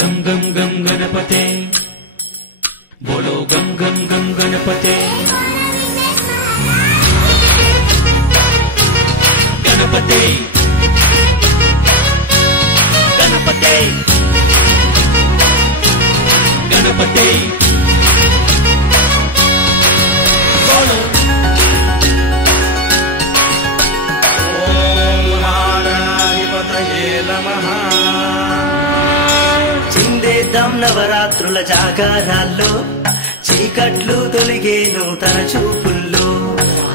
गम गम गम गणपते बोलो गम गम गम गणपते गणपते गणपते गणपते बोलो ओम महागणाधिपतये नमः చిందేద్దాం నవరాత్రుల జాగారాల్లో చీకట్లు తొలిగేను తన చూపుల్లో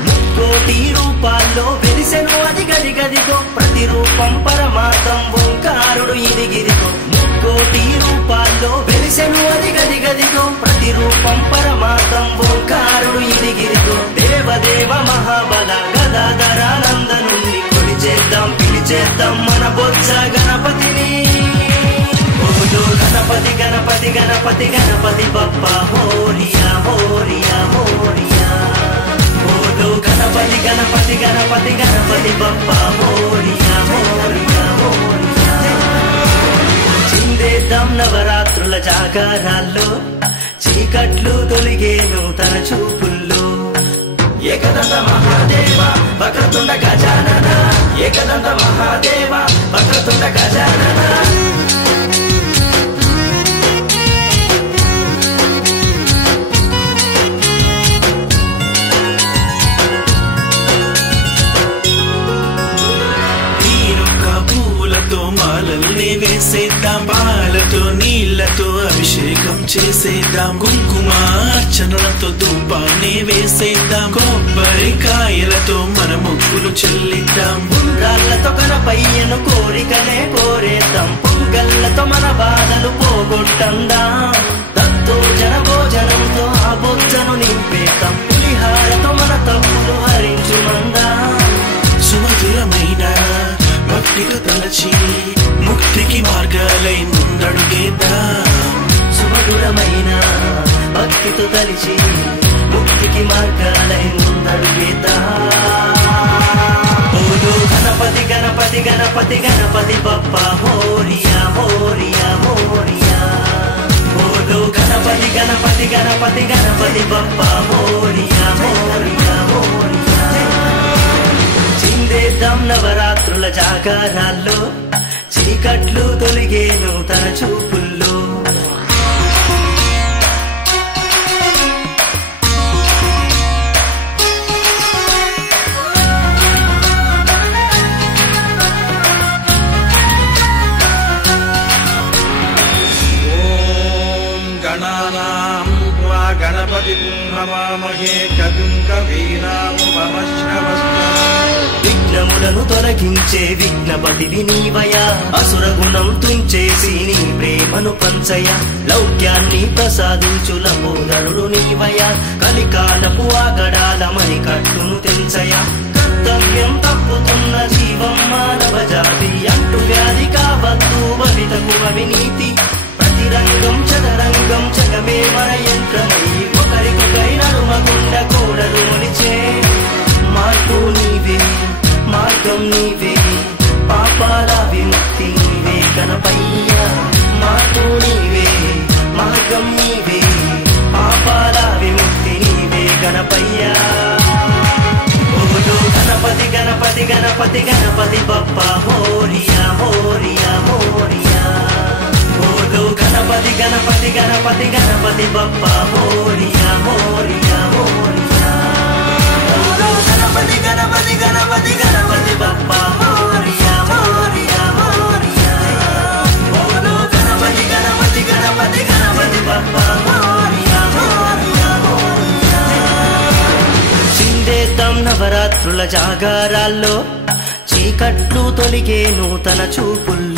ముక్కోటి రూపాల్లో వెలిసెను అది గదిగదిగో ప్రతి రూపం పరమార్థం ఓంకారుడు ఇదిగిదిగో ముక్కోటి రూపాల్లో వెలిసెను అది గదిగదిగో ప్రతి రూపం పరమార్థం ఓంకారుడు ఇదిగిదిగో దేవదేవ మహాబల గదాధర నందనుని కొలిచేద్దాం పిలిచేద్దాం మన బొత్స గణపతిని गणपति गणपति गणपति गणपति बप्पा मोरिया मोरिया मोरिया बोलो गणपति गणपति गणपति गणपति बप्पा मोरिया मोरिया मोरिया చిందేద్దాం నవరాత్రుల జాగారాల్లో చీకట్లు తొలిగేను తన చూపుల్లో ఏకదంత మహాదేవ వక్రతుండ గజానన ఏకదంత మహాదేవ వక్రతుండ గజానన మాలల్ని వేసేద్దాం పాలతో నీళ్లతో అభిషేకం చేసేద్దాం కుంకుమార్చనలతో ధూపాన్ని వేసేద్దాం కొబ్బరికాయలతో మన మొక్కులు చెల్లిద్దాం ఉండ్రాళ్లతో గణపయ్యను కోరికనే కోరేద్దాం పొంగళ్ళతో మన బాధలు పోగొట్టందాం దత్తోజన భోజనంతో ఆ బొజ్జను నింపేద్దాం పులిహారతో మన తప్పులు హరించుమందాం సుమధురమైన భక్తితో తలచి ముక్తికి మార్గాలై ముందడుగేద్దాం సుమధురమైన భక్తితో తలిచి ముక్తికి మార్గాలై ముందడుగేద్దాం గణపతి గణపతి గణపతి గణపతి బప్పా మోరియా మోరియా మోరియా బోలో గణపతి గణపతి గణపతి గణపతి బప్పా మోరియా మోరియా మోరియా చిందేద్దాం నవరాత్రుల జాగారాల్లో చీకట్లు తొలిగేను తన చూపుల్లో గణానాం త్వా గణపతిం హవామహే కవిం కవీనాముపమశ్రవస్తమం విఘ్నములను తొలగించే విఘ్నపతివి నీవయ అసుర గుణం తుంచేసి నీ ప్రేమను పంచయ లౌక్యాన్ని ప్రసాదించు లంబోదరుడు నీవయ కలికాలపు ఆగడాల మణి కట్టును తెంచయ కర్తవ్యం తప్పుతున్న జీవం మానవ జాతి అంటు వ్యాధి కావద్దు భవితకు అవినీతి ప్రతిరంగం చదరంగం జగమే మన యంత్రమై ఒకరికొకరి నడుమగుండ కోడలు మొలిచే మార్పు నీవే మార్గం నీవే పాపాల విముక్తి నీవే గణపయ్య మార్పు నీవే మార్గం నీవే పాపాల విముక్తి నీవే గణపయ్య ఓలో గణపతి గణపతి గణపతి గణపతి బప్పా మోరియా మోరియా మోరియా ఓలో గణపతి గణపతి గణపతి గణపతి బప్పా మోరియా మోరియా మోరియా గణపతి గణపతి గణపతి గణపతి బప్పా మోరియా మోరియా మోరియా బోలో గణపతి గణపతి గణపతి గణపతి బప్పా మోరియా మోరియా మోరియా చిందేద్దాం నవరాత్రుల జాగారాల్లో చీకట్లు తొలిగే నూతన చూపుల్లో